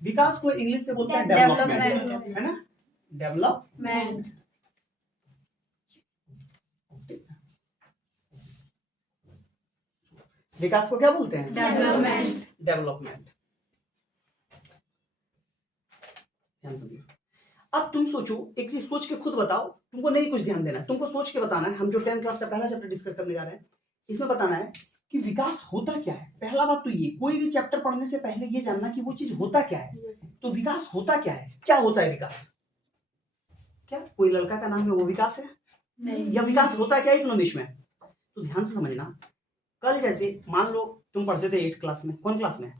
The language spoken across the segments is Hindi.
विकास को इंग्लिश से बोलते हैं डेवलपमेंट, है ना, डेवलपमेंट। विकास को क्या बोलते हैं? Development, development. ध्यान समझिए। अब तुम सोचो, एक चीज सोच के खुद बताओ, तुमको नहीं कुछ ध्यान देना है, तुमको सोच के बताना है। हम जो 10th क्लास का पहला चैप्टर डिस्कस करने जा रहे हैं, इसमें बताना है कि विकास होता क्या है। पहला बात तो ये, कोई भी चैप्टर पढ़ने से पहले ये जानना कि वो चीज होता क्या है। तो विकास होता क्या है, क्या होता है विकास? क्या कोई लड़का का नाम है वो विकास है? नहीं। या विकास होता क्या है इकोनॉमिक्स में? तो ध्यान से समझना। कल जैसे मान लो तुम पढ़ते थे 8th क्लास में, कौन क्लास में?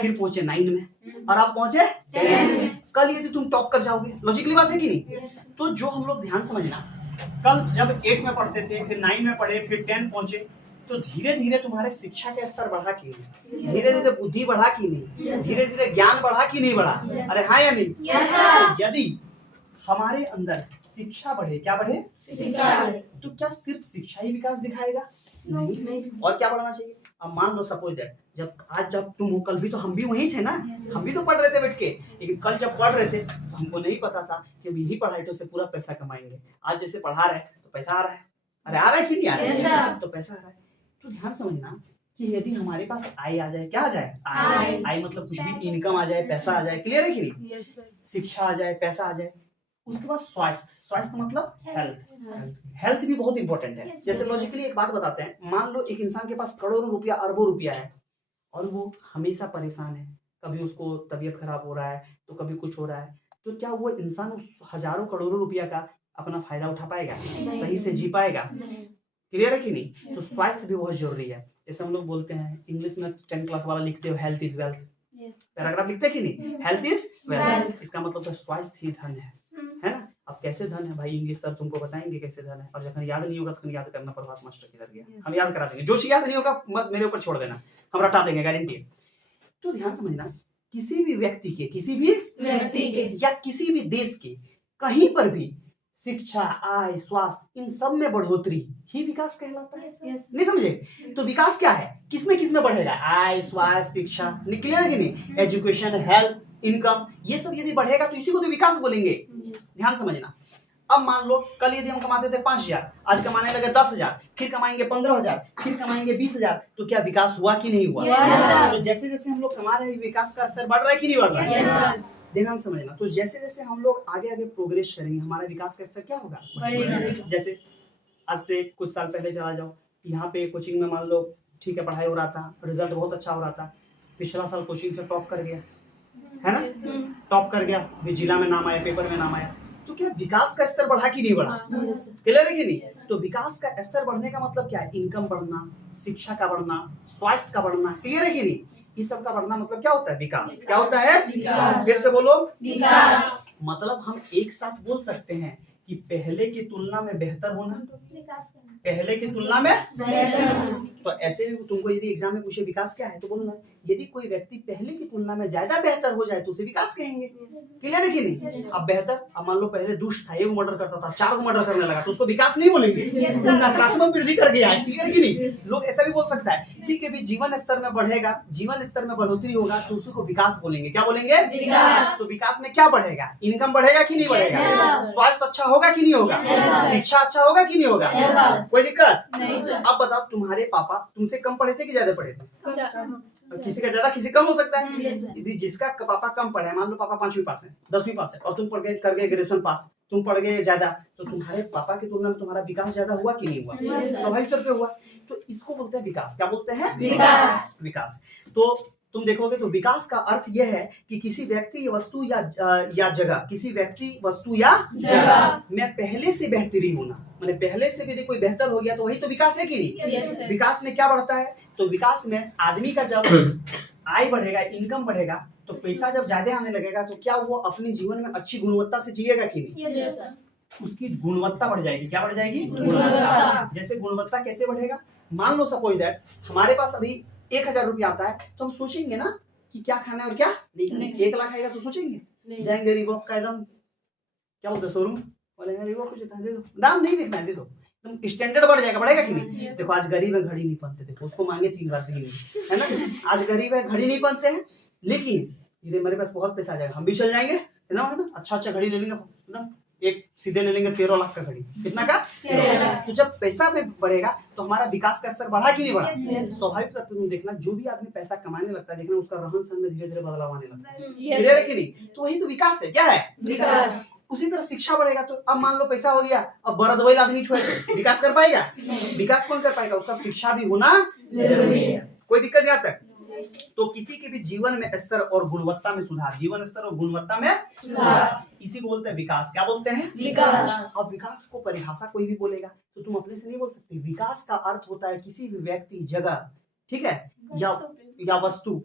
फिर पहुंचे 9 में और आप पहुंचे 10 में। कल यदि तुम टॉप कर जाओगे, लॉजिकली बात है कि नहीं? तो जो हम लोग ध्यान समझना, कल जब 8 में पढ़ते थे, फिर 9 में पढ़े, फिर 10 पहुंचे, तो धीरे धीरे तुम्हारे शिक्षा का स्तर बढ़ा कि नहीं? धीरे धीरे बुद्धि बढ़ा कि नहीं? धीरे धीरे ज्ञान बढ़ा कि नहीं बढ़ा? अरे हाँ या नहीं? तो यदि हमारे अंदर शिक्षा बढ़े, क्या बढ़े? शिक्षा बढ़े। तो क्या सिर्फ शिक्षा ही विकास दिखाएगा? नहीं। और क्या बढ़ना चाहिए? अब मान लो सपोज दैट जब तुम हो, कल भी तो हम भी वहीं थे ना, हम भी तो पढ़ रहे थे बैठ के, लेकिन कल जब पढ़ रहे थे तो हमको नहीं पता था कि अब यही पढ़ाई तो से पूरा पैसा कमाएंगे। आज जैसे पढ़ा रहे तो पैसा आ रहा है। अरे आ रहा है कि नहीं आ रहा है? तो पैसा आ रहा है। तो ध्यान समझना कि यदि हमारे पास आय आ जाए, क्या आ जाए? आय मतलब कुछ भी इनकम आ जाए, पैसा आ जाए, क्लियर है कि नहीं? शिक्षा आ जाए, पैसा आ जाए, उसके बाद स्वास्थ्य, स्वास्थ्य मतलब हेल्थ, हेल्थ भी बहुत इंपॉर्टेंट है। जैसे लॉजिकली एक बात बताते हैं, मान लो एक इंसान के पास करोड़ों रुपया, अरबों रुपया है और वो हमेशा परेशान है, कभी उसको तबीयत खराब हो रहा है तो कभी कुछ हो रहा है, तो क्या वो इंसान उस हजारों करोड़ों रुपया का अपना फायदा उठा पाएगा? सही से जी पाएगा? क्लियर है कि नहीं? तो स्वास्थ्य भी बहुत जरूरी है। जैसे हम लोग बोलते हैं इंग्लिश में 10th क्लास वाला लिखते हो, हेल्थ इज वेल्थ, पैराग्राफ लिखते हैं कि नहीं? हेल्थ इज वेल्थ, इसका मतलब तो स्वास्थ्य ही धन है ना? अब कैसे धन है भाई, इंग्लिश सर तुमको बताएंगे कैसे धन है, और जब याद नहीं होगा तो याद करना प्रभात मास्टर किधर गया, हम याद करा देंगे। जो चीज याद नहीं होगा बस मेरे ऊपर छोड़ देना, हम रटा देंगे, गारंटी है। तो ध्यान समझना, किसी भी व्यक्ति के या किसी भी देश के कहीं पर भी शिक्षा, आय, स्वास्थ्य, इन सब में बढ़ोतरी ही विकास कहलाता है। नहीं समझे? तो विकास क्या है, किसमें बढ़ेगा? आय, स्वास्थ्य, शिक्षा, क्लियर है कि नहीं? एजुकेशन, हेल्थ, इनकम, ये सब यदि बढ़ेगा तो इसी को तो विकास बोलेंगे। ध्यान समझना। अब मान लो कल यदि हम कमाते थे 5,000, आज कमाने लगे 10,000, फिर कमाएंगे 15,000, फिर कमाएंगे 20,000, तो क्या विकास हुआ कि नहीं हुआ? तो जैसे जैसे हम लोग कमा रहे हैं, विकास का स्तर बढ़ रहा है कि नहीं बढ़ रहा है? ध्यान समझना। तो जैसे जैसे हम लोग आगे आगे प्रोग्रेस करेंगे, हमारा विकास का स्तर क्या होगा? जैसे आज से कुछ साल पहले चला जाओ, यहाँ पे कोचिंग में मान लो ठीक है पढ़ाई हो रहा था, रिजल्ट बहुत अच्छा हो रहा था, पिछला साल कोचिंग से टॉप कर गया, है ना? टॉप कर गया, जिला में नाम आया, पेपर में नाम आया, तो क्या विकास का स्तर बढ़ा कि नहीं बढ़ा? क्लियर है कि नहीं? तो विकास का स्तर बढ़ने का मतलब क्या है? इनकम बढ़ना, शिक्षा का बढ़ना, स्वास्थ्य का बढ़ना, क्लियर है कि नहीं? इस सब का बढ़ना मतलब क्या होता है? विकास। क्या होता है? फिर से बोलो, विकास। मतलब हम एक साथ बोल सकते हैं कि पहले की तुलना में बेहतर होना, पहले की तुलना में बेहतर। तो ऐसे में तुमको यदि एग्जाम में पूछे विकास क्या है तो बोलना, यदि कोई व्यक्ति पहले की तुलना में ज्यादा बेहतर हो जाए तो उसे विकास कहेंगे। क्लियर है कि नहीं? अब बेहतर, अब मान लो पहले दुष्ट था, 1 मर्डर करता था, 4 मर्डर करने लगा, तो उसको विकास नहीं बोलेंगे, नकारात्मक वृद्धि कर गया है। क्लियर कि नहीं? लोग ऐसा भी बोल सकता है, किसी के भी जीवन स्तर में बढ़ेगा, जीवन स्तर में बढ़ोतरी होगा तो उसको विकास बोलेंगे। क्या बोलेंगे? विकास। तो विकास में क्या बढ़ेगा? इनकम बढ़ेगा कि नहीं बढ़ेगा? स्वास्थ्य अच्छा होगा कि नहीं होगा? शिक्षा अच्छा होगा कि नहीं होगा? कोई दिक्कत नहीं। अब बताओ, तुम्हारे पापा तुमसे कम पढ़े थे कि ज्यादा पढ़े थे? किसी का ज्यादा, किसी कम हो सकता है। यदि जिसका पापा कम पढ़ा है, मान लो पापा 5वीं पास है, 10वीं पास है, और तुम पढ़ गए कर गए ग्रेजुएशन पास, तुम पढ़ गए ज्यादा, तो तुम्हारे पापा की तुलना में तुम्हारा विकास ज्यादा हुआ कि नहीं हुआ? स्वाभाविक तौर पे हुआ। तो इसको बोलते हैं विकास। क्या बोलते हैं? विकास। विकास। तो तुम देखोगे तो विकास का अर्थ यह है कि किसी व्यक्ति, वस्तु या जगह, किसी व्यक्ति, वस्तु या जगह में पहले से बेहतरी होना, माने पहले से यदि कोई बेहतर हो गया तो वही तो विकास है कि नहीं? विकास में क्या बढ़ता है? तो विकास में आदमी का जब आय बढ़ेगा, इनकम बढ़ेगा, तो पैसा जब ज्यादा आने लगेगा तो क्या वो अपने जीवन में अच्छी गुणवत्ता से जिएगा कि नहीं? उसकी गुणवत्ता बढ़ जाएगी। क्या बढ़ जाएगी? गुणवत्ता। जैसे गुणवत्ता कैसे बढ़ेगा? मान लो सपोज दैट हमारे पास अभी 1,000 रुपया आता है, तो हम सोचेंगे ना कि क्या खाना है और क्या नहीं खाना है। 1 लाख आएगा तो सोचेंगे, जाएंगे रिबॉक का एकदम क्या बोलते शोरूम वाले, रिबॉक को जितना दे दो, दाम नहीं देखना है, दे दो, तुम स्टैंडर्ड बढ़ जाएगा। बढ़ेगा कि नहीं? देखो आज गरीब है, घड़ी नहीं पहनते, देखो उसको मांगे 3 बार, है ना? आज गरीब है, घड़ी नहीं पहनते हैं, लेकिन ये मेरे पास बहुत पैसा आ जाएगा, हम भी चल जाएंगे, है ना, अच्छा अच्छा घड़ी ले लेंगे, एकदम एक सीधे ले लेंगे 13 लाख का घड़ी। कितना का? 13 लाख। तो जब पैसा में बढ़ेगा तो हमारा विकास का स्तर बढ़ा कि नहीं बढ़ा? स्वाभाविक तुम देखना, जो भी आदमी पैसा कमाने लगता है, देखना उसका रहन सहन में धीरे धीरे बदलाव आने लगता है। क्लियर है कि नहीं? तो वही तो विकास है। क्या है? विकास। उसी तरह शिक्षा बढ़ेगा तो अब मान लो पैसा हो गया, अब बरदवैल आदमी छोड़े विकास कर पाएगा? विकास कौन कर पाएगा? उसका शिक्षा भी होना जरूरी है। कोई दिक्कत नहीं आता? तो किसी के भी जीवन में स्तर और गुणवत्ता में सुधार, जीवन स्तर और गुणवत्ता में सुधार, इसी को बोलते हैं विकास। क्या बोलते हैं? विकास। अब विकास को परिभाषा कोई भी बोलेगा तो तुम अपने से नहीं बोल सकते। विकास का अर्थ होता है किसी भी व्यक्ति, जगह, ठीक है, या वस्तु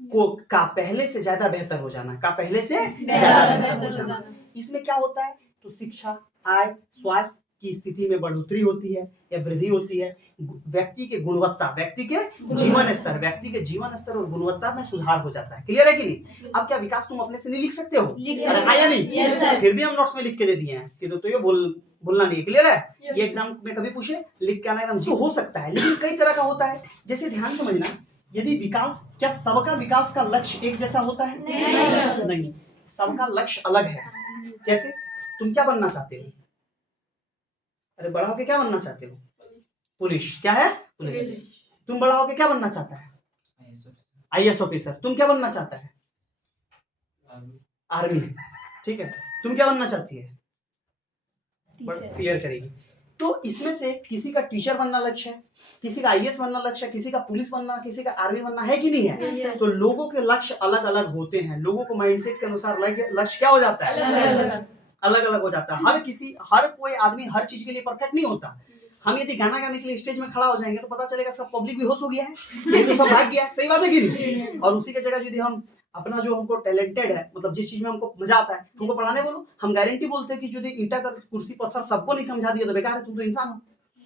को का पहले से ज्यादा बेहतर हो जाना, का पहले से ज्यादा बेहतर हो जाना। इसमें क्या होता है? तो शिक्षा, आय, स्वास्थ्य की स्थिति में बढ़ोतरी होती है या वृद्धि होती है। व्यक्ति के गुणवत्ता, व्यक्ति के जीवन स्तर, व्यक्ति के जीवन स्तर और गुणवत्ता में सुधार हो जाता है। क्लियर है कि नहीं? अब क्या विकास तुम अपने से नहीं लिख सकते हो? अरे हाँ या नहीं? फिर भी हम नोट्स में लिख के दे दिए हैं कि तो ये बोलना नहीं। क्लियर है? ये एग्जाम में कभी पूछे लिख के आना एकदम हो सकता है, लेकिन कई तरह का होता है। जैसे ध्यान समझना, यदि विकास, क्या सबका विकास का लक्ष्य एक जैसा होता है? नहीं, सबका लक्ष्य अलग है। जैसे तुम क्या बनना चाहते हो? अरे बड़ा होके क्या बनना चाहते हो? पुलिस। क्या है? पुलिस। तुम बड़ा होके क्या बनना चाहता है? IAS officer. तुम क्या बनना चाहता है? आर्मी। ठीक है। तुम क्या बनना चाहती है? क्लियर करेगी। तो इसमें से किसी का टीचर बनना लक्ष्य है, किसी का IAS बनना लक्ष्य है, किसी का पुलिस बनना, किसी का आर्मी बनना है कि नहीं है? तो लोगों के लक्ष्य अलग अलग होते हैं। लोगों को माइंडसेट के अनुसार लक्ष्य क्या हो जाता है? अलग अलग हो जाता है। हर कोई आदमी हर चीज के लिए परफेक्ट नहीं होता। हम यदि गाना गाने के लिए स्टेज में खड़ा हो जाएंगे तो पता चलेगा सब पब्लिक बेहोश हो गया है, तो सब भाग गया है। सही बात है कि नहीं? और उसी की जगह यदि हम अपना जो हमको टैलेंटेड है, मतलब जिस चीज में हमको मजा आता है, तुमको पढ़ाने बोलो, हम गारंटी बोलते हैं कि यदि ईंटा का कुर्सी पत्थर सबको नहीं समझा दिया तो बेकार है, तुम तो इंसान हो।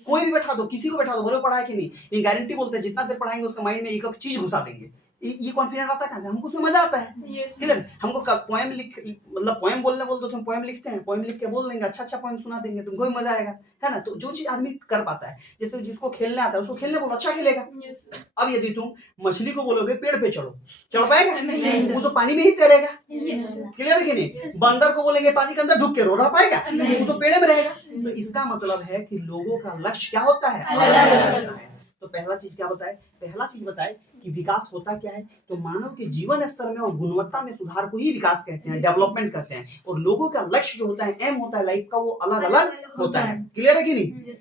कोई भी बैठा दो, किसी को बैठा दो, बोलो पढ़ा है कि नहीं, ये गारंटी बोलते हैं जितना देर पढ़ाएंगे उसका माइंड में एक एक चीज घुसा देंगे। ये कॉन्फिडेंट आता है कहां से? हमको उसमें मजा आता है। क्लियर? हमको पोएम मतलब पोएम बोलने बोल दो तो हम पोएम लिखते हैं, पोएम लिख के बोल देंगे, अच्छा पोएम सुना देंगे, तुमको भी मजा आएगा, है ना? तो जो चीज आदमी कर पाता है, जैसे जिसको खेलने आता है उसको खेलने बोलो, अच्छा खेलेगा। अब यदि तुम मछली को बोलोगे पेड़ पे चढ़ो, चढ़ पाएगा? वो तो पानी में ही तैरेगा। क्लियर है कि नहीं? बंदर को बोलेंगे पानी के अंदर डूब के रह पाएगा? वो तो पेड़ में रहेगा। तो इसका मतलब है कि लोगों का लक्ष्य क्या होता है? अलग होता है। तो पहला चीज क्या बताए? पहला चीज बताए कि विकास होता क्या है? तो मानव के जीवन स्तर में और गुणवत्ता में सुधार को ही विकास कहते हैं, डेवलपमेंट कहते हैं। और लोगों का लक्ष्य जो होता है, एम होता है लाइफ का, वो अलग अलग होता है। क्लियर है कि नहीं?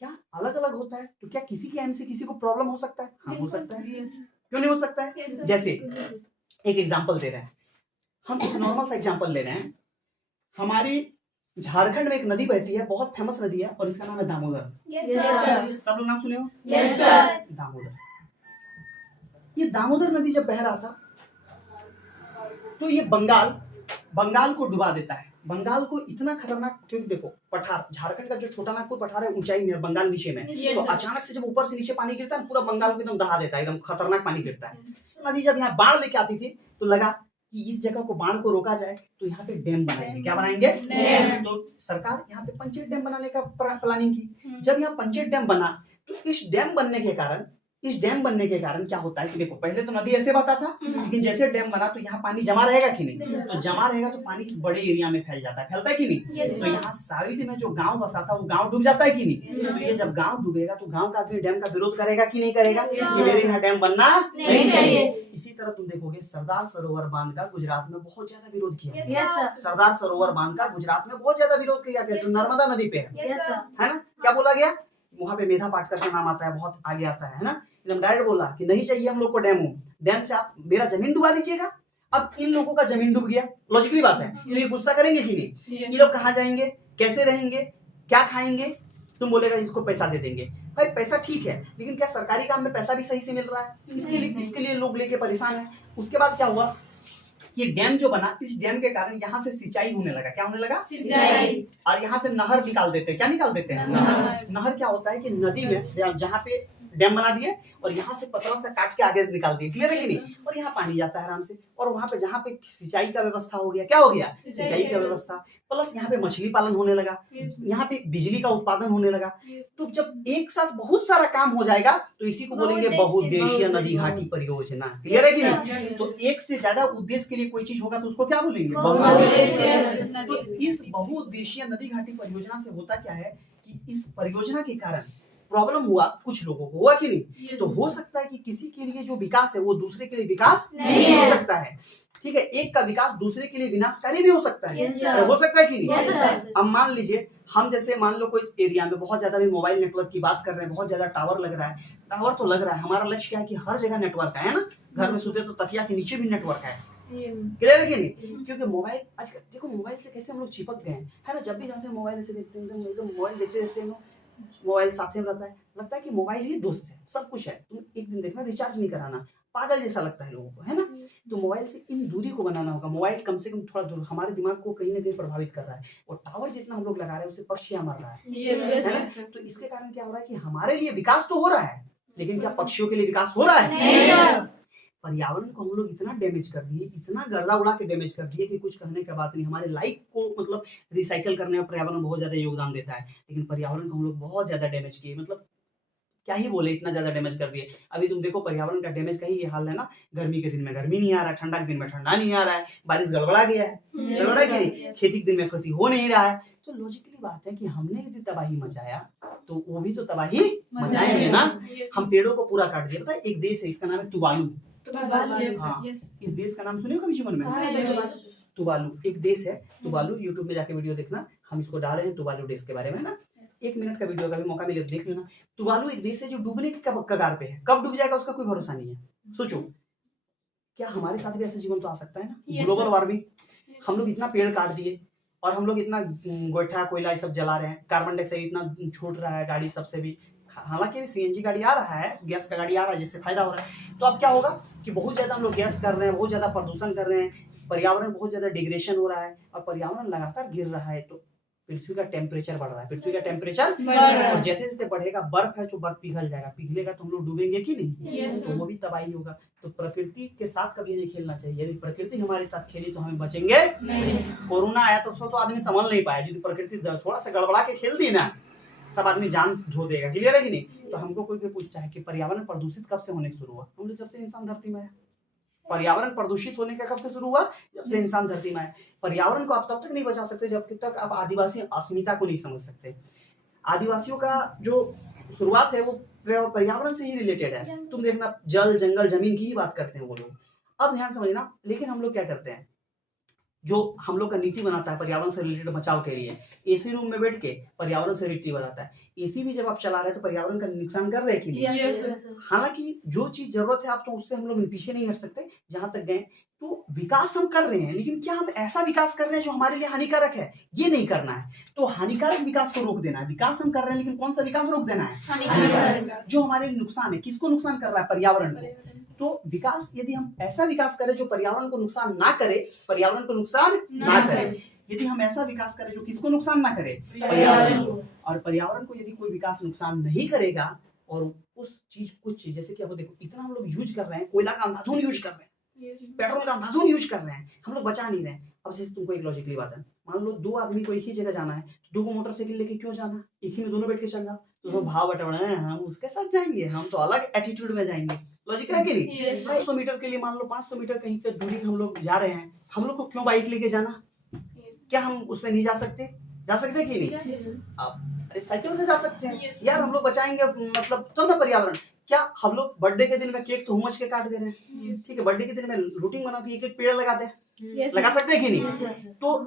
क्या अलग अलग होता है? तो क्या किसी के एम से किसी को प्रॉब्लम हो सकता है? हाँ, हो सकता है। क्यों नहीं हो सकता है? जैसे एक एग्जाम्पल दे रहे हैं हम, एक नॉर्मल सा एग्जाम्पल ले रहे हैं। हमारी झारखंड में एक नदी बहती है, बहुत फेमस नदी है, और इसका नाम है दामोदर। सब लोग नाम सुने हो? दामोदर। ये दामोदर नदी जब बह रहा था तो ये बंगाल को डुबा देता है। बंगाल को इतना खतरनाक, क्योंकि देखो पठार, झारखंड का जो छोटा नागपुर पठार है ऊंचाई में, बंगाल नीचे में, तो अचानक से जब ऊपर से नीचे पानी गिरता है, पूरा बंगाल को एकदम दहा देता है, एकदम खतरनाक पानी गिरता है। नदी जब यहाँ बाढ़ लेके आती थी तो लगा कि इस जगह को बाढ़ को रोका जाए तो यहाँ पे डैम बनाएंगे। क्या बनाएंगे? तो सरकार यहाँ पे पंचेत डैम बनाने का प्लानिंग की। जब यहाँ पंचेत डैम बना तो इस डैम बनने के कारण क्या होता है कि देखो, पहले तो नदी ऐसे बहता था, लेकिन जैसे डैम बना तो यहाँ पानी जमा रहेगा कि नहीं? तो जमा रहेगा तो पानी इस बड़े एरिया में फैल जाता है, फैलता है कि नहीं? तो यहाँ साइड में जो गांव बसा था वो गांव डूब जाता है कि नहीं? तो ये जब गांव डूबेगा तो गांव का आदमी डैम का विरोध करेगा कि नहीं करेगा कि मेरे यहाँ डैम बनना नहीं चाहिए। इसी तरह तुम देखोगे सरदार सरोवर बांध का गुजरात में बहुत ज्यादा विरोध किया। सरदार सरोवर बांध का गुजरात में बहुत ज्यादा विरोध किया गया, जो नर्मदा नदी पे है ना? क्या बोला गया? वहां पे मेधा पाटकर का नाम आता है, बहुत आगे आता है ना? एकदम डायरेक्ट बोला कि नहीं चाहिए हम लोग को डैम से आप मेरा जमीन डुबा दीजिएगा। अब इन लोगों का जमीन डूब गया, लॉजिकली बात है, तो ये गुस्सा करेंगे कि नहीं? ये लोग कहाँ जाएंगे, कैसे रहेंगे, क्या खाएंगे? तुम बोलेगा इसको पैसा दे देंगे। भाई पैसा ठीक है, लेकिन क्या सरकारी काम में पैसा भी सही से मिल रहा है? इसके लिए लोग लेके परेशान है। उसके बाद क्या हुआ, ये डैम जो बना, इस डैम के कारण यहाँ से सिंचाई होने लगा। क्या होने लगा? सिंचाई। और यहाँ से नहर निकाल देते हैं। क्या निकाल देते हैं? नहर क्या होता है कि नदी में जहाँ पे डैम बना दिए और यहाँ से पतला सा काट के आगे निकाल दिए, क्लियर है कि नहीं, और यहाँ पानी जाता है आराम से, और वहां पे जहाँ पे सिंचाई का व्यवस्था हो गया, क्या हो गया, सिंचाई का व्यवस्था, प्लस यहाँ पे मछली पालन होने लगा, यहाँ पे बिजली का उत्पादन होने लगा। तो जब एक साथ बहुत सारा काम हो जाएगा तो इसी को बोलेंगे बहुउद्देशीय नदी घाटी परियोजना, क्लियर है कि नहीं। तो एक से ज्यादा उद्देश्य के लिए कोई चीज होगा तो उसको क्या बोलेंगे, बहुउद्देशीय। तो इस बहुउद्देशीय नदी घाटी परियोजना से होता क्या है कि इस परियोजना के कारण प्रॉब्लम हुआ कुछ लोगों को, हुआ कि नहीं। तो हो सकता है कि किसी के लिए जो विकास है वो दूसरे के लिए विकास नहीं हो सकता है, ठीक है। एक का विकास दूसरे के लिए विनाशकारी भी हो सकता है, हो सकता है कि नहीं। अब मान लीजिए हम जैसे मान लो कोई एरिया में बहुत ज्यादा भी मोबाइल नेटवर्क की बात कर रहे हैं, बहुत ज्यादा टावर लग रहा है, टावर तो लग रहा है, हमारा लक्ष्य क्या है कि हर जगह नेटवर्क है ना, घर में सोते तो तकिया के नीचे भी नेटवर्क है, क्लियर है कि नहीं। क्योंकि मोबाइल आजकल देखो मोबाइल से कैसे हम लोग चिपक गए हैं, है ना। जब भी जाते हैं मोबाइल ऐसे देखते हैं, एकदम मोबाइल देखते रहते हैं, मोबाइल साथ में रहता है, लगता है कि मोबाइल ही दोस्त है, सब कुछ है। तुम एक दिन देखना रिचार्ज नहीं कराना, पागल जैसा लगता है लोगों को, है ना। तो मोबाइल से इन दूरी को बनाना होगा। मोबाइल कम से कम थोड़ा दूर, हमारे दिमाग को कहीं ना कहीं प्रभावित कर रहा है, और टावर जितना हम लोग लगा रहे हैं उससे पक्षियां मर रहा है। तो इसके कारण क्या हो रहा है कि हमारे लिए विकास तो हो रहा है, लेकिन क्या पक्षियों के लिए विकास हो रहा है। पर्यावरण को हम लोग इतना डैमेज कर दिए, इतना गर्दा उड़ा के डैमेज कर दिए कि कुछ कहने का बात नहीं। हमारे लाइफ को मतलब रिसाइकल करने में पर्यावरण बहुत ज्यादा योगदान देता है, लेकिन पर्यावरण को हम लोग बहुत ज्यादा डैमेज किए, मतलब क्या ही बोले, इतना ज्यादा डैमेज कर दिए। अभी तुम देखो पर्यावरण का डैमेज का ही ये हाल है ना, गर्मी के दिन में गर्मी नहीं आ रहा है, ठंडा के दिन में ठंडा नहीं आ रहा है, बारिश गड़बड़ा गया है, गड़बड़ा कि नहीं, खेती के दिन में खेती हो नहीं रहा है। तो लॉजिकली बात है कि हमने यदि तबाही मचाया तो वो भी तो तबाही मचाएंगे ना। हम पेड़ों को पूरा काट दिया। पता है एक देश है, इसका नाम है तुवालू। हाँ, इस देश का नाम सुने हो कभी जीवन में? तुवालू एक देश है, तुवालू। यूट्यूब में जाके वीडियो देखना, हम इसको डाल रहे हैं तुवालू देश के बारे में, है ना। 1 मिनट का वीडियो, कभी मौका मिले तो देख लेना। तुवालू एक देश है जो डूबने के कगार पे है, कब डूब जाएगा उसका कोई भरोसा नहीं है। सोचो क्या हमारे साथ भी ऐसा जीवन तो आ सकता है ना। ग्लोबल वार्मिंग, हम लोग इतना पेड़ काट दिए और हम लोग इतना गोईठा कोयला सब जला रहे हैं, कार्बन डाइऑक्साइड इतना छूट रहा है गाड़ी सबसे भी। हालांकि सीएनजी गाड़ी आ रहा है, गैस का गाड़ी आ रहा है, जिससे फायदा हो रहा है। तो अब क्या होगा कि बहुत ज्यादा हम लोग गैस कर रहे हैं, बहुत ज्यादा प्रदूषण कर रहे हैं, पर्यावरण बहुत ज्यादा डिग्रेडेशन हो रहा है, और पर्यावरण लगातार गिर रहा है। तो पृथ्वी का टेम्परेचर बढ़ रहा है, पृथ्वी का टेम्परेचर, और जैसे जैसे बढ़ेगा बर्फ है जो बर्फ पिघल जाएगा, पिघलेगा तो हम लोग डूबेंगे कि नहीं, तो वो भी तबाही होगा। तो प्रकृति के साथ कभी नहीं खेलना चाहिए। यदि प्रकृति हमारे साथ खेली तो हम बचेंगे नहीं। कोरोना आया तो उसको तो आदमी संभल नहीं पाया, यदि प्रकृति थोड़ा सा गड़बड़ा के खेल दी ना, सब आदमी जान धो देगा, क्लियर है कि नहीं। तो हमको कोई पूछता है कि पर्यावरण प्रदूषित कब से होने शुरू हुआ, हम लोग जब से इंसान धरती में आया। पर्यावरण प्रदूषित होने का कब से शुरू हुआ, जब से इंसान धरती में आए। पर्यावरण को आप तब तक नहीं बचा सकते जब तक आप आदिवासी अस्मिता को नहीं समझ सकते। आदिवासियों का जो शुरुआत है वो पर्यावरण से ही रिलेटेड है। तुम देखना जल जंगल जमीन की ही बात करते हैं वो लोग। अब ध्यान समझना, लेकिन हम लोग क्या करते हैं, जो हम लोग का नीति बनाता है पर्यावरण से रिलेटेड बचाव के लिए, एसी रूम में बैठ के पर्यावरण से नीति बनाता है। एसी भी जब आप चला रहे हैं तो पर्यावरण का नुकसान कर रहे हैं कि नहीं। हालांकि जो चीज जरूरत है आप तो उससे हम लोग पीछे नहीं हट सकते, जहां तक गए। तो विकास हम कर रहे हैं, लेकिन क्या हम ऐसा विकास कर रहे हैं जो हमारे लिए हानिकारक है, ये नहीं करना है। तो हानिकारक विकास को रोक देना है। विकास हम कर रहे हैं लेकिन कौन सा विकास रोक देना है, हानिकारक, जो हमारे लिए नुकसान है। किसको नुकसान कर रहा है, पर्यावरण को। तो विकास यदि हम ऐसा विकास करें जो पर्यावरण को नुकसान ना करे, पर्यावरण को नुकसान ना करे, यदि हम ऐसा विकास करें जो किसको नुकसान ना करे, पर्यावरण को। और पर्यावरण को यदि कोई विकास नुकसान नहीं करेगा, और उस चीज कुछ चीज जैसे कि अब देखो इतना हम लोग यूज कर रहे हैं, कोयला का अंधाधुंध यूज कर रहे हैं, पेट्रोल का अंधाधुंध यूज कर रहे हैं, हम लोग बचा नहीं रहे हैं। अब जैसे तुमको एक लॉजिकली बात है, मान लो 2 आदमी को एक ही जगह जाना है, तो 2 मोटरसाइकिल लेके क्यों जाना, एक ही में दोनों बैठ के चल जाओ। तो भाव बटवाना है, हम उसके साथ जाएंगे, हम तो अलग एटीट्यूड में जाएंगे। लॉजिक है कि नहीं। 500 मीटर के लिए मान लो 500 मीटर कहीं की दूरी हम लोग जा रहे हैं, हम लोग को क्यों बाइक लेके जाना, क्या हम उसमें नहीं जा सकते, जा सकते कि नहीं। अरे साइकिल से जा सकते हैं यार, हम लोग बचाएंगे मतलब तो ना पर्यावरण। क्या हम लोग बर्थडे के दिन में केक तो हुमच के काट दे रहे हैं, ठीक है, बर्थडे के दिन में रूटीन बना के एक पेड़ लगाते हैं, लगा सकते हैं कि नहीं। तो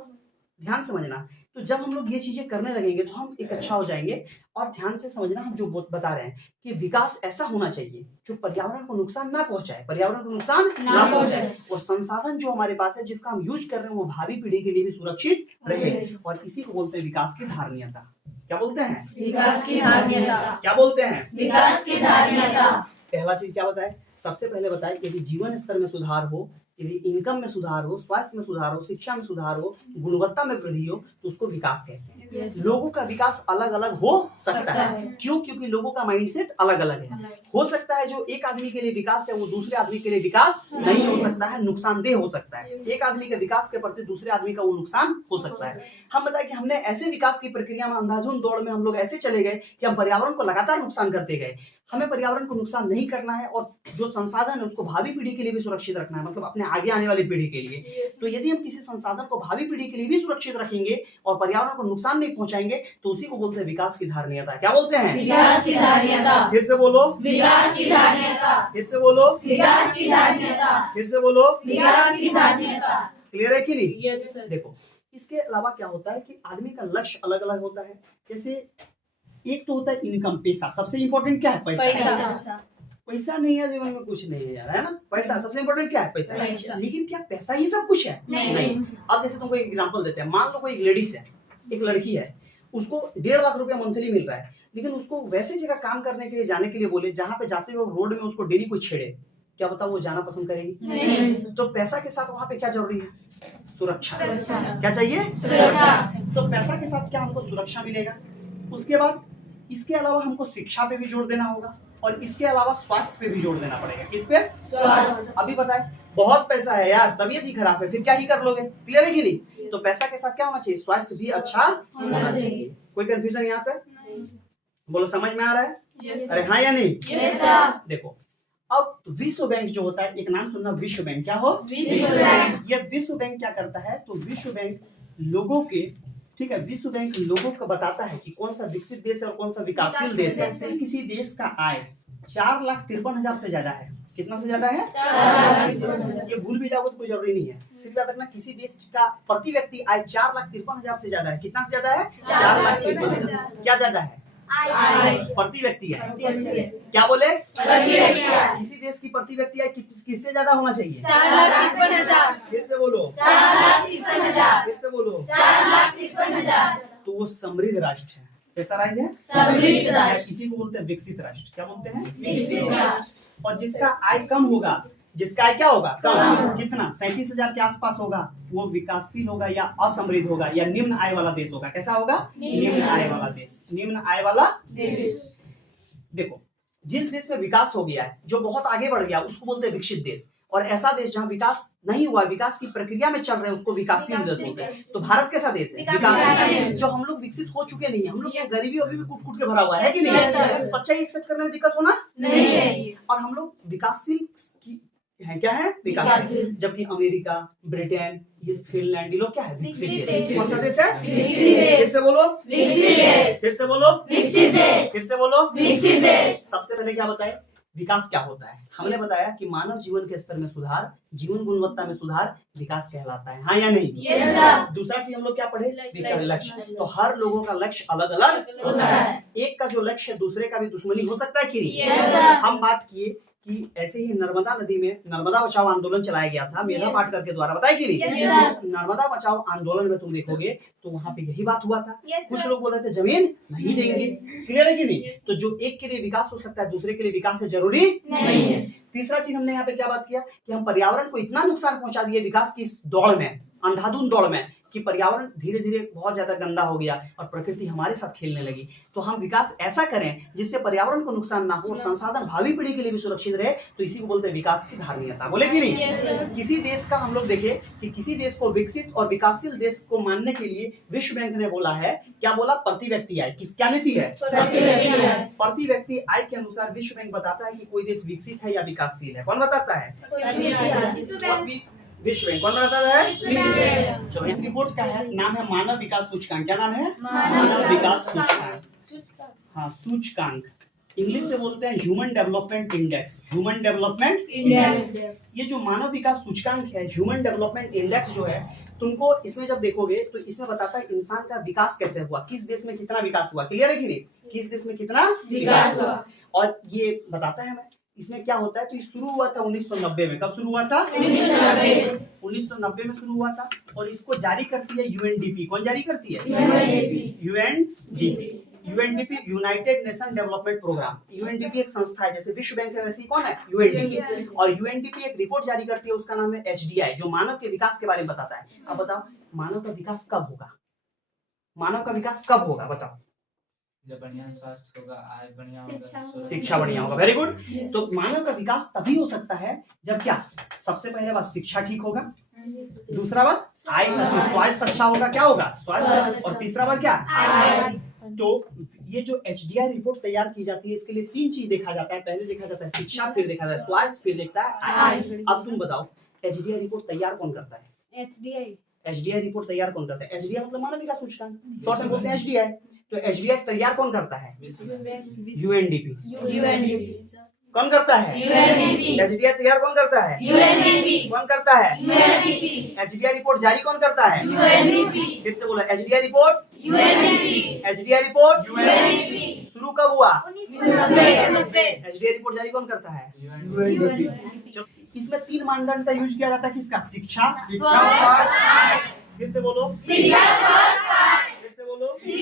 ध्यान समझना, तो जब हम लोग ये चीजें करने लगेंगे तो हम एक अच्छा हो जाएंगे। और ध्यान से समझना, हम जो बता रहे हैं कि विकास ऐसा होना चाहिए जो पर्यावरण को नुकसान ना पहुंचाए, पर्यावरण को नुकसान ना पहुंचाए, और संसाधन जो हमारे पास है जिसका हम यूज कर रहे हैं वो भावी पीढ़ी के लिए भी सुरक्षित रहे। और इसी को बोलते हैं विकास की धारणीयता। क्या बोलते हैं, विकास की धारणीयता। क्या बोलते हैं, विकास की धारणीयता। पहला चीज क्या बताए, सबसे पहले बताए यदि जीवन स्तर में सुधार हो, यदि इनकम में सुधार हो, स्वास्थ्य में सुधार हो, शिक्षा में सुधार हो, गुणवत्ता में वृद्धि हो, तो उसको विकास कहते हैं। लोगों का विकास अलग अलग हो सकता है। क्यों? क्योंकि लोगों का माइंडसेट अलग अलग है। हो सकता है जो एक आदमी के लिए विकास है वो दूसरे आदमी के लिए विकास नहीं हो सकता है, नुकसानदेह हो सकता है। एक आदमी के विकास के प्रति दूसरे आदमी का वो नुकसान हो सकता है। हम बताएं कि हमने ऐसे विकास की प्रक्रिया में अंधाधुंध दौड़ में हम लोग ऐसे चले गए कि हम पर्यावरण को लगातार नुकसान करते गए। हमें पर्यावरण को नुकसान नहीं करना है और जो संसाधन है उसको भावी पीढ़ी के लिए भी सुरक्षित रखना है, मतलब अपने आगे आने वाली पीढ़ी के लिए। तो यदि हम किसी संसाधन को भावी पीढ़ी के लिए भी सुरक्षित रखेंगे और पर्यावरण को नुकसान नहीं पहुंचाएंगे तो उसी को बोलते हैं विकास की धारणीयता। क्या बोलते हैं? विकास की धारणीयता। फिर से बोलो, विकास की धारणीयता। फिर से बोलो, विकास की धारणीयता। फिर से बोलो, विकास की धारणीयता। क्लियर है कि नहीं? Yes sir. देखो, इसके अलावा क्या होता है कि आदमी का लक्ष्य अलग अलग होता है। जैसे एक तो होता है इनकम, पैसा। सबसे इंपॉर्टेंट क्या है? पैसा। पैसा नहीं है जीवन में कुछ नहीं है यार, है ना? पैसा सबसे इंपॉर्टेंट क्या है? पैसा। लेकिन क्या पैसा ही सब कुछ है? नहीं। अब जैसे तुमको एक एग्जांपल देते हैं। मान लो कोई एक लेडीज है, एक लड़की है, उसको 1.5 लाख रुपया मंथली मिल रहा है, लेकिन उसको वैसे जगह काम करने के लिए जाने के लिए बोले जहां पे जाते हुए रोड में उसको डेली कोई छेड़े, क्या बताओ वो जाना पसंद करेगी? नहीं। तो पैसा के साथ वहां पे क्या जरूरी है? सुरक्षा। क्या चाहिए? सुरक्षा। तो पैसा के साथ क्या हमको सुरक्षा मिलेगा? उसके बाद इसके अलावा हमको शिक्षा पे भी जोर देना होगा और इसके अलावा स्वास्थ्य पे भी जोर देना पड़ेगा। किस पे? स्वास्थ्य। अभी बताए बहुत पैसा है यार, तबीयत ही खराब है, फिर क्या ही कर लोगे? क्लियर है कि नहीं? तो पैसा के साथ क्या होना चाहिए? स्वास्थ्य भी अच्छा होना चाहिए। कोई कंफ्यूजन यहाँ तक? बोलो, समझ में आ रहा है? अरे हाँ या नहीं? देखो, अब विश्व बैंक जो होता है, एक नाम सुनना, विश्व बैंक। क्या हो? विश्व बैंक। ये विश्व बैंक क्या करता है? तो विश्व बैंक लोगों के, ठीक है, विश्व बैंक लोगों को बताता है कि कौन सा विकसित देश है और कौन सा विकासशील देश है। किसी देश का आय 4,53,000 से ज्यादा है। कितना से ज्यादा है? 4,53,000। ये भूल भी जाओगे तो कोई जरूरी नहीं है, सिर्फ याद रखना किसी देश का प्रति व्यक्ति आय 4,53,000 से ज्यादा है। कितना से ज्यादा है? 4,53,000। क्या ज्यादा है? प्रति व्यक्ति है। क्या बोले? प्रति व्यक्ति आय। किसी देश की प्रति व्यक्ति आय किससे ज्यादा होना चाहिए? 4,53,000। फिर से बोलो, 4,53,000। फिर से बोलो। 4,53,000। तो वो समृद्ध राष्ट्र है। कैसा राज्य है? समृद्ध राष्ट्र। इसी को बोलते हैं विकसित राष्ट्र। क्या बोलते हैं? विकसित राष्ट्र। और जिसका आय कम होगा, जिसका आय क्या होगा? कम। कितना? 37,000 के आसपास होगा, वो विकासशील होगा या असमृद्ध होगा या निम्न आय वाला देश होगा। कैसा होगा? निम्न आय वाला देश। निम्न आय वाला देश। देखो, जिस देश में विकास हो गया है, जो बहुत आगे बढ़ गया, उसको बोलते हैं विकसित देश। और ऐसा देश जहाँ विकास नहीं हुआ, विकास की प्रक्रिया में चल रहे हैं, उसको विकासशील देश बोलते हैं। तो भारत कैसा देश है? विकासशील। जो हम लोग विकसित हो चुके नहीं है, हम लोग गरीबी अभी भी कूट कूट के भरा हुआ है कि नहीं? सच्चाई एक्सेप्ट करने में दिक्कत होना नहीं चाहिए। और हम लोग विकासशील है। क्या है? विकासशील। जबकि अमेरिका, ब्रिटेन, ये फिनलैंड, ये लोग क्या है? विकसित देश। कौन सा देश है? विकसित देश। फिर से बोलो, विकसित देश। फिर से बोलो, विकसित देश। फिर से बोलो, विकसित देश। सबसे पहले क्या बताए? विकास क्या होता है? हमने बताया कि मानव जीवन के स्तर में सुधार, जीवन गुणवत्ता में सुधार विकास कहलाता है। हाँ या नहीं? Yes, sir। दूसरा चीज हम लोग क्या पढ़े? लक्ष्य। तो हर लोगों का लक्ष्य अलग अलग होता है। एक का जो लक्ष्य है दूसरे का भी दुश्मनी हो सकता है कि नहीं? Yes, sir। हम बात किए कि ऐसे ही नर्मदा नदी में नर्मदा बचाओ आंदोलन चलाया गया था, मेधा पाटकर के द्वारा, बताया कि नहीं? Yes, sir। नर्मदा बचाओ आंदोलन में तुम देखोगे तो वहां पे यही बात हुआ था। Yes, कुछ sir। लोग बोल रहे थे जमीन नहीं देंगे। क्लियर है कि नहीं? तो जो एक के लिए विकास हो सकता है दूसरे के लिए विकास है जरूरी नहीं है। तीसरा चीज हमने यहाँ पे क्या बात किया कि हम पर्यावरण को इतना नुकसान पहुंचा दिए विकास की इस दौड़ में, अंधाधुंध दौड़ में, कि पर्यावरण धीरे धीरे बहुत ज्यादा गंदा हो गया और प्रकृति हमारे साथ खेलने लगी। तो हम विकास ऐसा करें जिससे पर्यावरण को नुकसान ना हो और संसाधन भावी पीढ़ी के लिए भी सुरक्षित रहे, तो इसी को बोलते हैं विकास की धारणीयता। बोले कि नहीं? Yes, किसी देश का हम लोग देखें कि किसी देश को विकसित और विकासशील देश को मानने के लिए विश्व बैंक ने बोला है, क्या बोला? प्रति व्यक्ति आय। क्या नीति है? प्रति व्यक्ति आय के अनुसार विश्व बैंक बताता है कि कोई देश विकसित है या विकासशील है। कौन बताता है? विश्व बैंक। कौन बताता है? तो इस रिपोर्ट का है नाम है मानव विकास सूचकांक। क्या नाम है? मानव विकास सूचकांक। हाँ, सूचकांक इंग्लिश से बोलते हैं human development index. Human development index. ये जो मानव विकास सूचकांक है, ह्यूमन डेवलपमेंट इंडेक्स जो है, तुमको इसमें जब देखोगे तो इसमें बताता है इंसान का विकास कैसे हुआ, किस देश में कितना विकास हुआ। क्लियर है कि नहीं? किस देश में कितना विकास हुआ, और ये बताता है हमें। इसमें क्या होता है? तो ये शुरू हुआ था 1990 में। कब शुरू हुआ था? 1990 में शुरू हुआ था। और इसको जारी करती है यूएनडीपी। कौन जारी करती है? UNDP. UNDP United Nation Development Programme. UNDP एक संस्था है, जैसे विश्व बैंक है वैसे ही कौन है, यूएनडीपी। और यूएनडीपी एक रिपोर्ट जारी करती है, उसका नाम है एचडीआई, जो मानव के विकास के बारे में बताता है। अब बताओ मानव का विकास कब होगा, मानव का विकास कब होगा बताओ। जब बढ़िया स्वास्थ्य होगा, आय बढ़िया होगा, शिक्षा बढ़िया होगा। Very good. तो मानव का विकास तभी हो सकता है जब क्या, सबसे पहले बात शिक्षा ठीक होगा, दूसरा बात आय, स्वास्थ्य अच्छा होगा, क्या होगा स्वास्थ्य, और तीसरा बात क्या आय। तो ये जो एचडीआई रिपोर्ट तैयार की जाती है, इसके लिए 3 चीज देखा जाता है। पहले देखा जाता है शिक्षा, फिर देखा जाता है स्वास्थ्य, फिर देखता है आय। अब तुम बताओ एचडीआई रिपोर्ट तैयार कौन करता है, एचडीआई रिपोर्ट तैयार कौन करता है, एचडीआई मतलब मानव विकास सूचकांक, शॉर्ट में बोलते हैं एचडीआई। तो एचडीआई तैयार कौन करता है, यूएनडीपी। कौन करता है, एचडीआई तैयार कौन करता है, कौन करता है, एचडीआई रिपोर्ट जारी कौन करता है, फिर से बोला एचडीआई रिपोर्ट, एचडीआई रिपोर्ट शुरू कब हुआ, एचडीआई रिपोर्ट जारी कौन करता है, इसमें 3 मानदंड का यूज किया जाता है, किसका, शिक्षा, फिर से बोलो, फिर से बोलो, फिर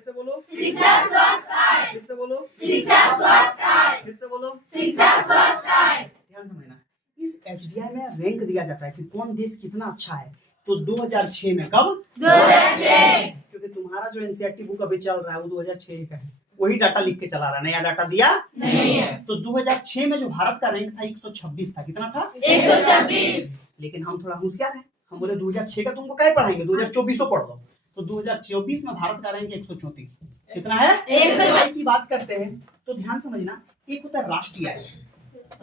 से बोलो, फिर से बोलो, फिर से बोलो। ध्यान समझना, इस एचडीआई में रैंक दिया जाता है कि कौन देश कितना अच्छा है। तो 2006 में, कब 2006, क्योंकि तुम्हारा जो एनसीईआरटी बुक अभी चल रहा है वो 2006 का है, वही डाटा लिख के चला रहा है, नया डाटा दिया नहीं है। तो 2006 में जो भारत का रैंक था 126 था, कितना था 126। लेकिन हम थोड़ा होशियार हैं, हम बोले 2006 का तुमको क्या पढ़ाएंगे, 2024 पढ़ लो। तो 2024 में भारत का रैंक 134, कितना है 134 की बात करते हैं। तो ध्यान समझना, एक होता है राष्ट्रीय आय,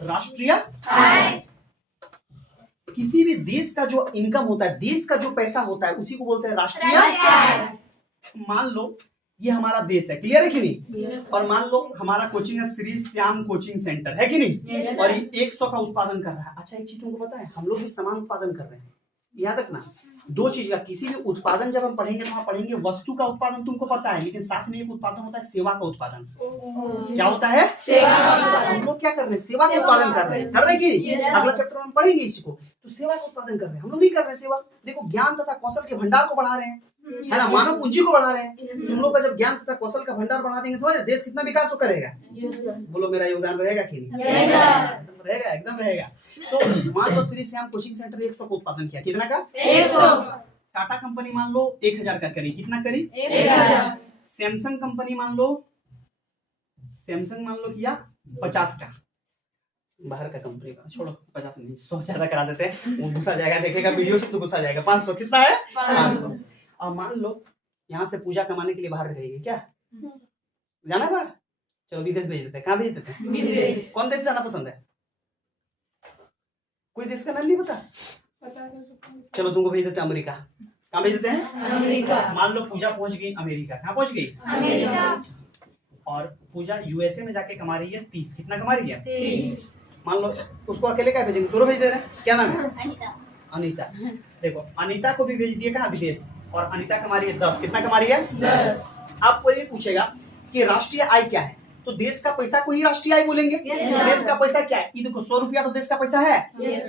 राष्ट्रीय आय किसी भी देश का जो इनकम होता है, देश का जो पैसा होता है उसी को बोलते हैं राष्ट्रीय आय। मान लो ये हमारा देश है, क्लियर है कि नहीं, और मान लो हमारा कोचिंग है श्री श्याम कोचिंग सेंटर, है कि नहीं, और ये 100 का उत्पादन कर रहा है। अच्छा एक चीज तुमको पता है, हम लोग भी सामान उत्पादन कर रहे हैं, याद रखना 2 चीज का, किसी भी उत्पादन जब हम पढ़ेंगे तो वहां पढ़ेंगे वस्तु का उत्पादन, तुमको पता है, लेकिन साथ में एक उत्पादन होता है सेवा का उत्पादन। क्या होता है, सेवा का उत्पादन। हम लोग क्या कर रहे हैं, सेवा का उत्पादन कर रहे हैं, कर रहे हैं कि अगला चैप्टर में हम पढ़ेंगे इसको। तो सेवा का उत्पादन कर रहे हैं, हम लोग नहीं कर रहे हैं सेवा। देखो ज्ञान तथा कौशल के भंडार को बढ़ा रहे हैं, है ना, मानव पूंजी को बढ़ा रहे हैं। तुम लोग का जब ज्ञान तथा कौशल का भंडार बढ़ा देंगे, समझ देश कितना विकास करेगा। बोलो मेरा योगदान रहेगा कि नहीं, रहेगा, एकदम रहेगा। तो मान लो श्री श्याम कोचिंग सेंटर 100 का उत्पादन किया, कितना का 100। टाटा कंपनी मान लो 1000 का करी, कितना करी 1000। सैमसंग कंपनी मान लो, सैमसंग मान लो किया 50 का, बाहर का कंपनी का छोड़ो, 50 नहीं 100 ज्यादा करा देते हैं, वो गुस्सा जाएगा, देखेगा वीडियो से तो गुस्सा जाएगा। 500 कितना है 500। और मान लो यहाँ से पूजा कमाने के लिए बाहर रहेगी, क्या जाना है बाहर, चलो विदेश भेज देते हैं। कहाँ भेज देते हैं, विदेश। कौन देश जाना पसंद है, कोई देश का नाम नहीं पता, चलो तुमको भेज देते हैं अमेरिका। कहाँ भेज देते हैं, अमेरिका। मान लो पूजा पहुंच गई अमेरिका, कहाँ पहुंच गई अमेरिका, और पूजा यूएसए में जाके कमा रही है 30, कितना कमा रही है 30। मान लो उसको अकेले क्या भेजेंगे, दोनों भेज दे रहे हैं, क्या नाम है अनीता। देखो अनीता को भी भेज दिए कहाँ, विदेश, और अनीता कमा रही है 10, कितना कमा रही है 10। अब कोई भी पूछेगा कि राष्ट्रीय आय क्या है, तो देश का पैसा को ही राष्ट्रीय आय बोलेंगे। देश का पैसा क्या है, ये देखो 100 रुपया तो देश का पैसा है,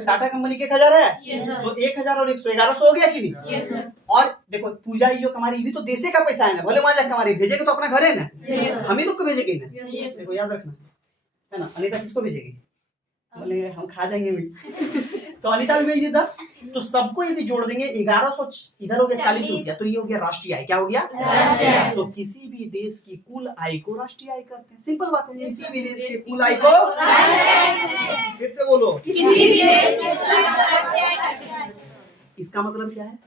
टाटा कंपनी के 1000 है, तो 1000 और 100 1100 हो गया कि नहीं। और देखो पूजा ही जो कमा रही भी तो देश का पैसा है ना, भले वहां जाकर कमा रही, भेजेगा तो अपना घर है ना, हम ही लोग को भेजेगी ना, देखो याद रखना है ना। अनीता किसको भेजेगी, बोले हम खा जाएंगे भी तो अनीता भी भेज दी 10। तो सबको यदि जोड़ देंगे 1100, इधर हो गया 40 रुपया, तो ये हो गया राष्ट्रीय आय। क्या हो गया राष्ट्रीय आय। तो किसी भी देश की कुल आय को राष्ट्रीय आय करते हैं, सिंपल बात है, किसी भी देश की कुल आय को फिर से बोलो, किसी भी देश की कुल आय को राष्ट्रीय आय करते हैं। इसका मतलब क्या है,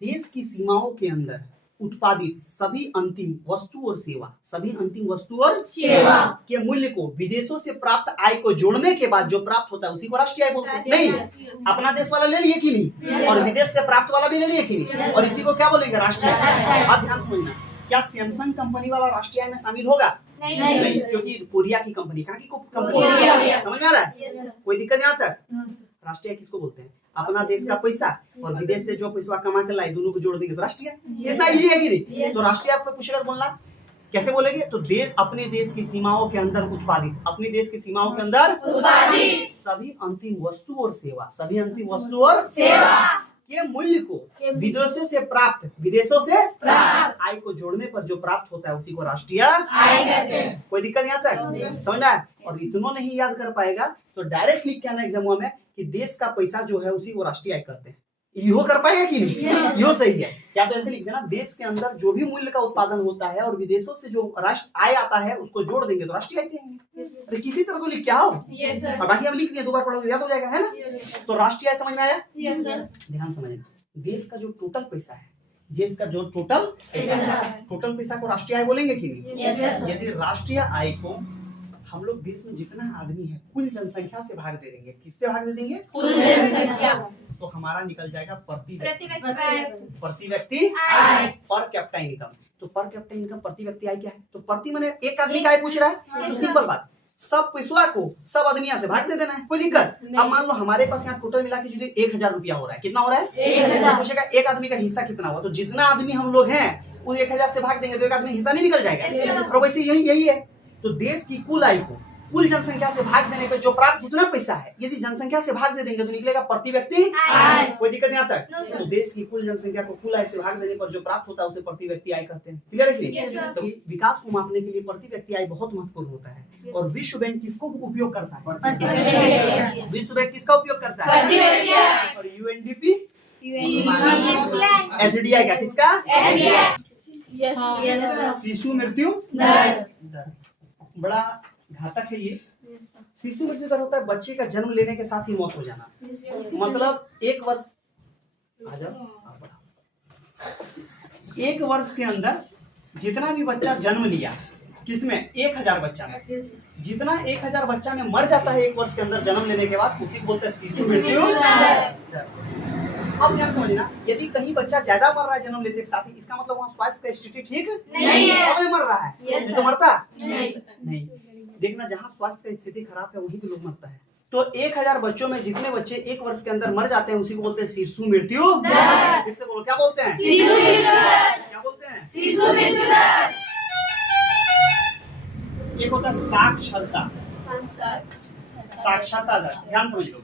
देश की सीमाओं के अंदर उत्पादित सभी अंतिम वस्तु और सेवा, सभी अंतिम वस्तु और सेवा के मूल्य को विदेशों से प्राप्त आय को जोड़ने के बाद जो प्राप्त होता है उसी को राष्ट्रीय आय बोलते हैं। नहीं, अपना देश वाला ले लिए कि नहीं, और विदेश से प्राप्त वाला भी ले लिए कि नहीं, और इसी को क्या बोलेंगे राष्ट्रीय आय। अब ध्यान समझना, क्या सैमसंग कंपनी वाला राष्ट्रीय आय में शामिल होगा, नहीं, क्योंकि कोरिया की कंपनी, कहाँ की कंपनी, समझ में आ रहा है, कोई दिक्कत यहाँ तक। राष्ट्रीय किसको बोलते हैं, अपना देश का पैसा और विदेश से जो पैसा कमा के लाए, दोनों को जोड़ देंगे तो राष्ट्रीय। इतना इजी है कि नहीं। तो राष्ट्रीय आपको पूछेगा बोलना कैसे बोलेंगे, तो देश अपने देश की सीमाओं के अंदर उत्पादित, अपनी देश की सीमाओं के अंदर उत्पादित सभी अंतिम वस्तु और सेवा, सभी अंतिम वस्तु और सेवा के मूल्य को विदेशों से प्राप्त आय को जोड़ने पर जो प्राप्त होता है उसी को राष्ट्रीय आय कहते हैं। कोई दिक्कत नहीं आता है, समझना है। और इतनों नहीं याद कर पाएगा तो डायरेक्ट लिख के आना एग्जाम में कि देश का पैसा जो है उसी को राष्ट्रीय आय कहते हैं। यो कर पाएगा कि नहीं? यो सही है। या तो ऐसे लिख देना, देश के अंदर जो भी मूल्य का उत्पादन होता है और विदेशों से जो राष्ट्र आय आता है उसको जोड़ देंगे तो राष्ट्रीय आय कहेंगे। तो किसी तरह तो लिख के आओ, और बाकी हम लिख दिए, दो बार पढ़ोगे याद हो जाएगा, है ना। तो राष्ट्रीय आय समझ में आया? ध्यान समझना, देश का जो टोटल पैसा है, देश का जो टोटल पैसा को राष्ट्रीय आय बोलेंगे कि नहीं? यदि राष्ट्रीय आय को हम लोग देश में जितना आदमी है कुल जनसंख्या से भाग दे देंगे, किससे भाग दे देंगे? कुल जनसंख्या। तो हमारा निकल जाएगा प्रति व्यक्ति आय। Per capita income. तो पर कैपिटा इनकम प्रति व्यक्ति आय क्या है? तो प्रति माने एक आदमी का आय पूछ रहा है, तो सिंपल बात, सब पैसा को सब आदमिया से भाग दे देना है, कोई दिक्कत? अब मान लो हमारे पास यहाँ टोटल मिला के जो 1000 रुपया हो रहा है, कितना हो रहा है? 1000। पूछेगा एक आदमी का हिस्सा कितना हुआ, तो जितना आदमी हम लोग हैं उस 1000 से भाग देंगे तो एक आदमी हिस्सा नहीं निकल जाएगा। और वैसे यही है। तो देश की कुल आय को कुल जनसंख्या से भाग देने पे जो प्राप्त जितना पैसा है, यदि जनसंख्या से भाग दे देंगे तो निकलेगा प्रति व्यक्ति आय। कोई दिक्कत नहीं आता है। तो देश की कुल जनसंख्या को कुल आय से भाग देने पर जो प्राप्त होता है उसे प्रति व्यक्ति आय कहते हैं। क्लियर है कि नहीं? तो विकास को मापने के लिए प्रति व्यक्ति आय बहुत महत्वपूर्ण होता है। और विश्व बैंक किसको उपयोग करता है? विश्व बैंक किसका उपयोग करता है? और यूएनडीपी एचडीआई का किसका? शिशु मृत्यु दर। बड़ा घातक है ये। शिशु मृत्यु दर होता है बच्चे का जन्म लेने के साथ ही मौत हो जाना। मतलब एक वर्ष के अंदर जितना भी बच्चा जन्म लिया, किसमें? 1000 बच्चा में, जितना 1000 बच्चा में मर जाता है एक वर्ष के अंदर जन्म लेने के बाद, उसी को बोलते हैं शिशु मृत्यु दर। अब ध्यान समझना, यदि कहीं बच्चा ज्यादा मर रहा है जन्म लेते के साथ ही, इसका मतलब वहाँ स्वास्थ्य का स्थिति ठीक नहीं है, तब मर रहा है, नहीं तो मरता नहीं। देखना, जहाँ स्वास्थ्य की स्थिति खराब है वहीं पे लोग मरता है। तो 1000 बच्चों में जितने बच्चे एक वर्ष के अंदर मर जाते हैं उसी को बोलते हैं शिशु मृत्यु दर। फिर से बोलो, क्या बोलते हैं? क्या बोलते हैं? एक होता है साक्षरता दर। ध्यान समझ लो,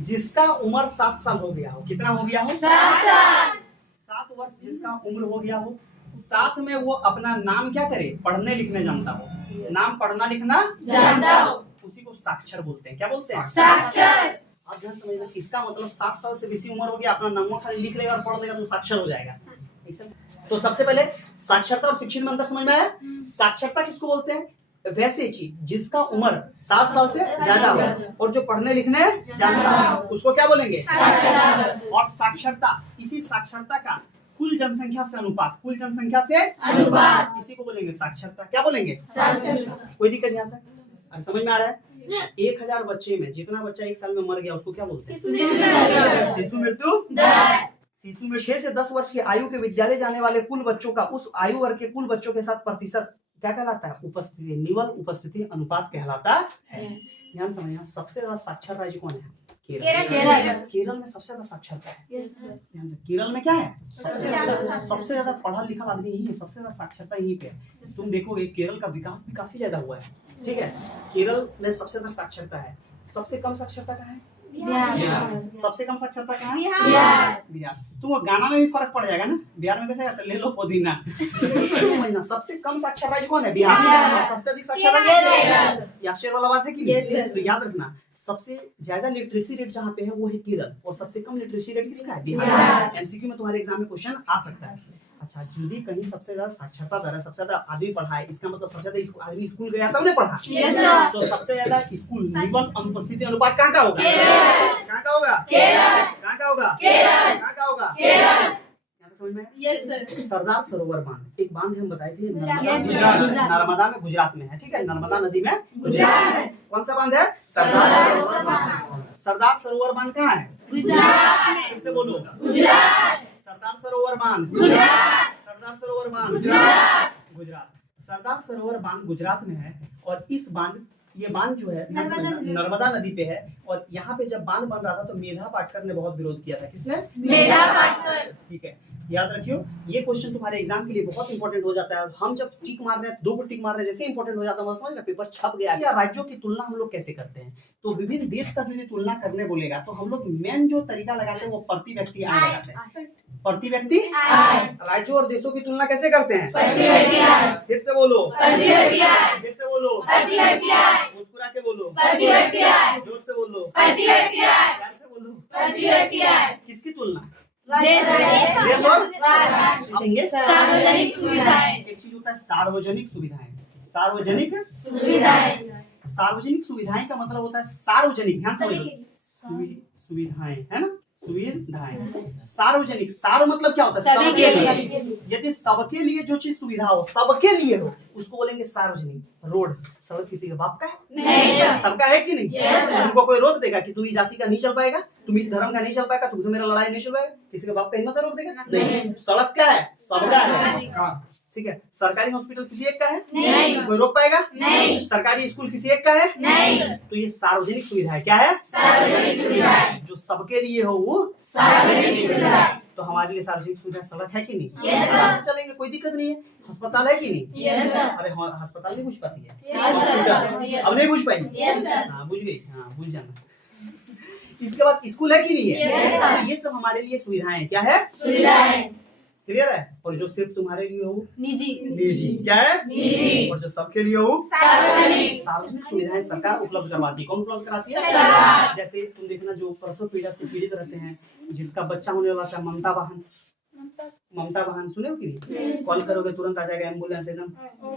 जिसका उम्र 7 साल हो गया हो, कितना हो गया हो? 7 वर्ष जिसका उम्र हो गया हो, साथ में वो अपना नाम क्या करे? पढ़ने लिखने जानता हो, नाम पढ़ना लिखना जानता हो, उसी को साक्षर बोलते हैं। क्या बोलते हैं? साक्षर। आप ध्यान समझना, इसका मतलब 7 साल से बेसी उम्र हो गया, अपना नाम खाली लिख लेगा और पढ़ लेगा तो साक्षर हो जाएगा। तो सबसे पहले साक्षरता और शिक्षित में अंतर समझ में आया? साक्षरता किसको बोलते हैं? वैसे चीज जिसका उम्र 7 साल से ज्यादा हो और जो पढ़ने लिखने जानता हो उसको क्या बोलेंगे? और साक्षरता, इसी साक्षरता का कुल जनसंख्या से अनुपात, इसी को बोलेंगे साक्षरता। क्या बोलेंगे? कोई दिक्कत नहीं आता? अरे समझ में आ रहा है? 1000 बच्चे में जितना बच्चा 1 साल में मर गया उसको क्या बोलते हैं? शिशु मृत्यु दर। शिशु में 6 से 10 वर्ष की आयु के विद्यालय जाने वाले कुल बच्चों का उस आयु वर्ग के कुल बच्चों के साथ प्रतिशत क्या कहलाता है? उपस्थिति, निवल उपस्थिति अनुपात कहलाता है। ध्यान समझना, सबसे ज्यादा साक्षर राज्य कौन है? केरल में सबसे ज्यादा साक्षरता है। ध्यान से, केरल में क्या है? सबसे ज्यादा पढ़ा लिखा आदमी यही है, सबसे ज्यादा साक्षरता यहीं पे है। तुम देखोगे केरल का विकास भी काफी ज्यादा हुआ है, ठीक है। केरल में सबसे ज्यादा साक्षरता है। सबसे कम साक्षरता कहाँ है? बिहार। सबसे कम साक्षरता कहाँ है? बिहार। तुमको गाना में भी फर्क पड़ जाएगा ना, बिहार में कैसे आता? ले लो पुदीना। समझना, सबसे कम साक्षर राज्य कौन है? बिहार। और सबसे अधिक साक्षर राज्य ये आश्चर्य वाला बात है कि तो याद रखना, सबसे ज्यादा लिटरेसी रेट जहाँ पे है वो है केरल, और सबसे कम लिटरेसी रेट किसका है? बिहार। एमसीक्यू में तुम्हारे एग्जाम में क्वेश्चन आ सकता है। अच्छा, यदि कहीं सबसे ज्यादा साक्षरता दर है, सबसे ज्यादा आदमी पढ़ा है, इसका मतलब सबसे ज्यादा आदमी स्कूल गया तब नहीं पढ़ा। तो सबसे ज्यादा स्कूल निवल अनुपस्थिति अनुपात कहाँ का होगा? कहाँ का होगा? कहाँ का होगा? कहाँ का होगा? समझ में? सरदार सरोवर बांध, एक बांध हम बताए थे नर्मदा में, गुजरात में है, ठीक है। नर्मदा नदी में गुजरात में कौन सा बांध है? सरदार सरोवर बांध। सरदार सरोवर बांध कहाँ है? गुजरात। फिर से बोलो, गुजरात। सरदार सरोवर बांध गुजरात। सरदार सरोवर बांध गुजरात। सरदार सरोवर बांध गुजरात में है, और इस बांध ये बांध जो है नर्मदा नदी पे है, और यहाँ पे जब बांध बन रहा था तो मेधा पाटकर ने बहुत विरोध किया था। किसने? मेधा पाटकर। ठीक है, याद रखियो, ये क्वेश्चन तुम्हारे एग्जाम के लिए बहुत इंपॉर्टेंट हो जाता है। हम जब टिक मार रहे हैं, 2 को टिक मार रहे हैं, जैसे इंपॉर्टेंट हो जाता है, समझ रहे, पेपर छप गया। या राज्यों की तुलना हम लोग कैसे करते हैं, तो विभिन्न देश का जो तुलना करने बोलेगा तो हम लोग मेन जो तरीका लगाते हैं वो प्रति व्यक्ति आय लगाते हैं। प्रति व्यक्ति राज्यों और देशों की तुलना कैसे करते हैं? फिर से बोलो, फिर से बोलो, मुस्कुरा के बोलो, जोर से बोलो, प्यार से बोलो। किसकी तुलना? देश और सार्वजनिक सुविधाएं। एक चीज होता है सार्वजनिक सुविधाएं। सार्वजनिक सुविधाएं का मतलब होता है सार्वजनिक, ध्यान से सुविधाएं, है ना, सुविधाएं। सार्वजनिक, सार्व मतलब क्या होता है? सबके लिए। यदि सबके लिए जो चीज सुविधा हो, सबके लिए हो, उसको बोलेंगे सार्वजनिक। रोड, सड़क किसी के बाप का है? नहीं। सबका है कि नहीं? Yes, sir। तुमको कोई रोक देगा कि तुम इस जाति का नहीं चल पाएगा, तुम इस धर्म का नहीं चल पाएगा, तुमसे मेरा लड़ाई नहीं चल पाएगा? किसी के बाप का हिम्मत है रोक देगा? नहीं। सड़क क्या है? सबका है। हाँ, ठीक है। सरकारी हॉस्पिटल किसी एक का है? नहीं। कोई रोक पाएगा? नहीं। सरकारी स्कूल किसी एक का है? नहीं। तो ये सार्वजनिक सुविधा है। क्या है? सार्वजनिक सुविधाएं। जो सबके लिए हो वो सार्वजनिक सुविधाएं। तो हमारे लिए सार्वजनिक सुविधा सड़क है कि नहीं? Yes, sir। आराम से चलेंगे, कोई दिक्कत नहीं है। अस्पताल है कि नहीं? Yes, sir। अरे हाँ, अस्पताल नहीं बुझ पाती है? Yes, sir। हॉस्पिटल अब नहीं बुझ पाएंगे? Yes, sir। हाँ, बुझ गई। हाँ, बुझ जाना। इसके बाद स्कूल है कि नहीं है? Yes, sir। तो ये सब हमारे लिए सुविधाएं हैं। क्या है? सुविधाएं। क्लियर है? और जो सिर्फ तुम्हारे लिए हो निजी। क्या है? निजी। और जो सबके लिए हो सार्वजनिक। सार्वजनिक सुविधाएं सरकार उपलब्ध करवाती है। कौन उपलब्ध कराती है? सरकार। जैसे तुम देखना, जो प्रसव पीड़ा से पीड़ित रहते हैं, जिसका बच्चा होने वाला था, ममता बहन सुने हो कि नहीं? कॉल करोगे तुरंत आ जाएगा एम्बुलेंस, एकदम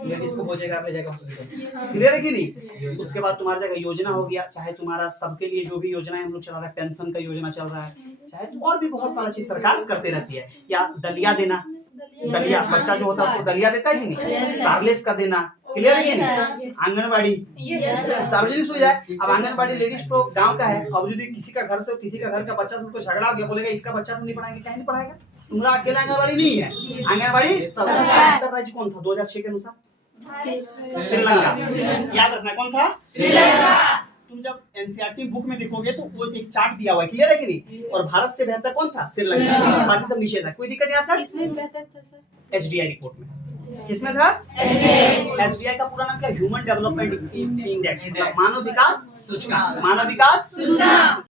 लेडीज को पहुंचेगा, ले जाएगा हॉस्पिटल। क्लियर है कि नहीं? उसके बाद तुम्हारी जगह योजना हो गया, चाहे तुम्हारा सबके लिए जो भी योजना है हम लोग चला रहा है, पेंशन का योजना चल रहा है, चाहे और भी बहुत सारा चीज सरकार करते रहती है। या दलिया देना, दलिया बच्चा जो होता है उसको दलिया देता है कि नहीं? सार्वलेस का देना। क्लियर है कि नहीं? आंगनबाड़ी सार्वजनिक सुविधा है। अब आंगनबाड़ी लेडीज तो गांव का है, अब यदि किसी का घर से किसी का घर का बच्चा से झगड़ा हो गया, बोलेगा इसका बच्चा तुम नहीं पढ़ाएंगे, क्या नहीं पढ़ाएगा? तुम्हारा अकेला आंगनबाड़ी नहीं है, आंगनबाड़ी सब। राज्य कौन था 2006 के अनुसार? श्रीलंका। याद रखना, कौन था? श्रीलंका। तुम जब एनसीईआरटी बुक में देखोगे तो वो एक चार्ट दिया हुआ है। क्लियर है कि नहीं? और भारत से बेहतर कौन था? श्रीलंका। बाकी सब नीचे था। कोई दिक्कत यहाँ था? HDI रिपोर्ट में किसमें था? HDI का पूरा नाम क्या? ह्यूमन डेवलपमेंट इंडेक्स, मानव विकास सूचकांक। मानव विकास सूचकांक।